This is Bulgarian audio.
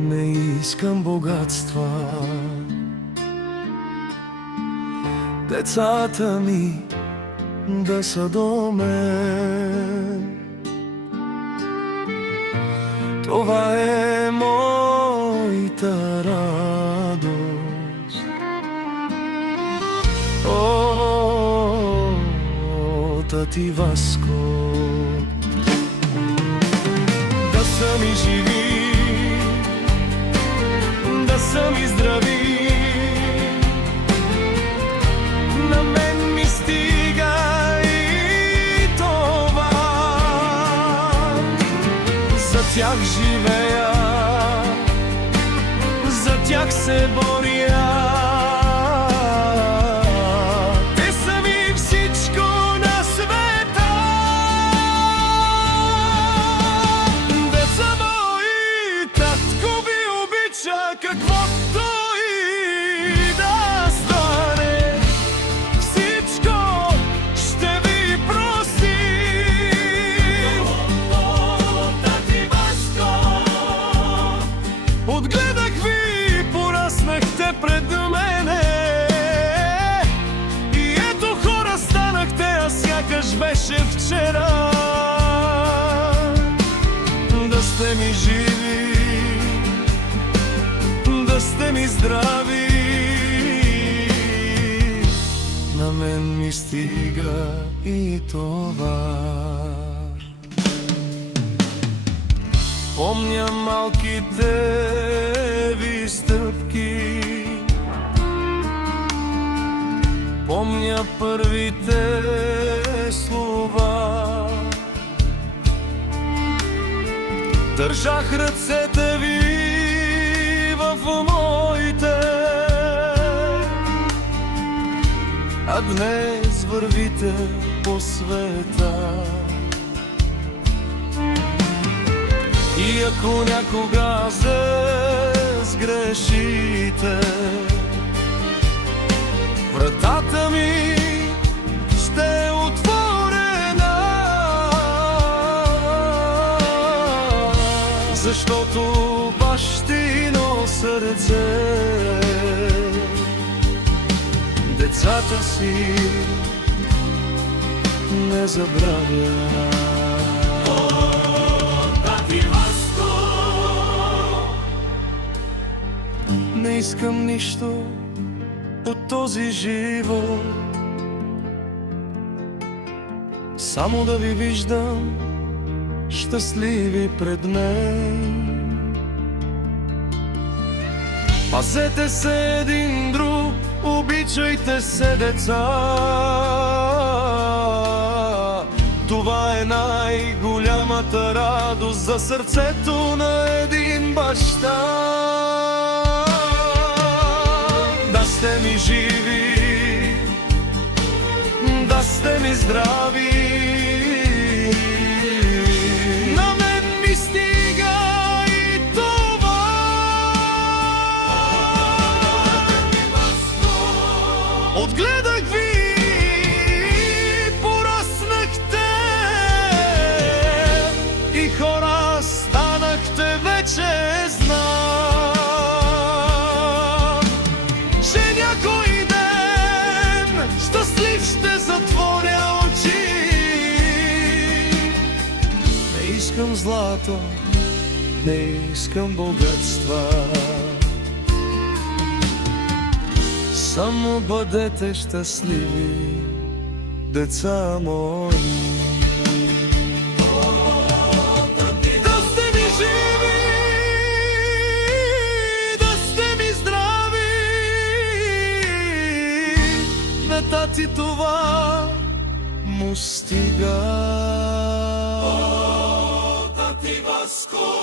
Не искам богатства. Децата ми да са до мен. Това е моята радост. О, тати Васко, да са ми живи, да са ми здрави. На мен ми стига и това. За тях живея, за тях се боря. Те са ми всичко на света. Деца мои, татко ви обича, каквото и да стане. Всичко ще ви прости. Тати Васко, отгледах ви, пораснахте пред мене. И ето хора станахте, а сякаш беше вчера. Да сте ми живи, да сте ми здрави. На мен ми стига и това. Помня малките ви стъпки, помня първите слова. Държах ръцете ви в моите, а днес вървите по света. И ако някога сгрешите, вратата ми ще е отворена, защото бащино сърце децата си не забравя. Не искам нищо от този живот, само да ви виждам щастливи пред мен. Пазете се един друг, обичайте се, деца. Това е най-голямата радост за сърцето на един баща. Да сте ми живи, да сте ми здрави. На мен ми стига и това. Отгледах ви, пораснахте и хора станахте, вече знам. Някой ден щастлив ще затворя очи. Не искам злато, не искам богатства. Само бъдете щастливи, деца мои. Тати това му стига. О, тати Васко.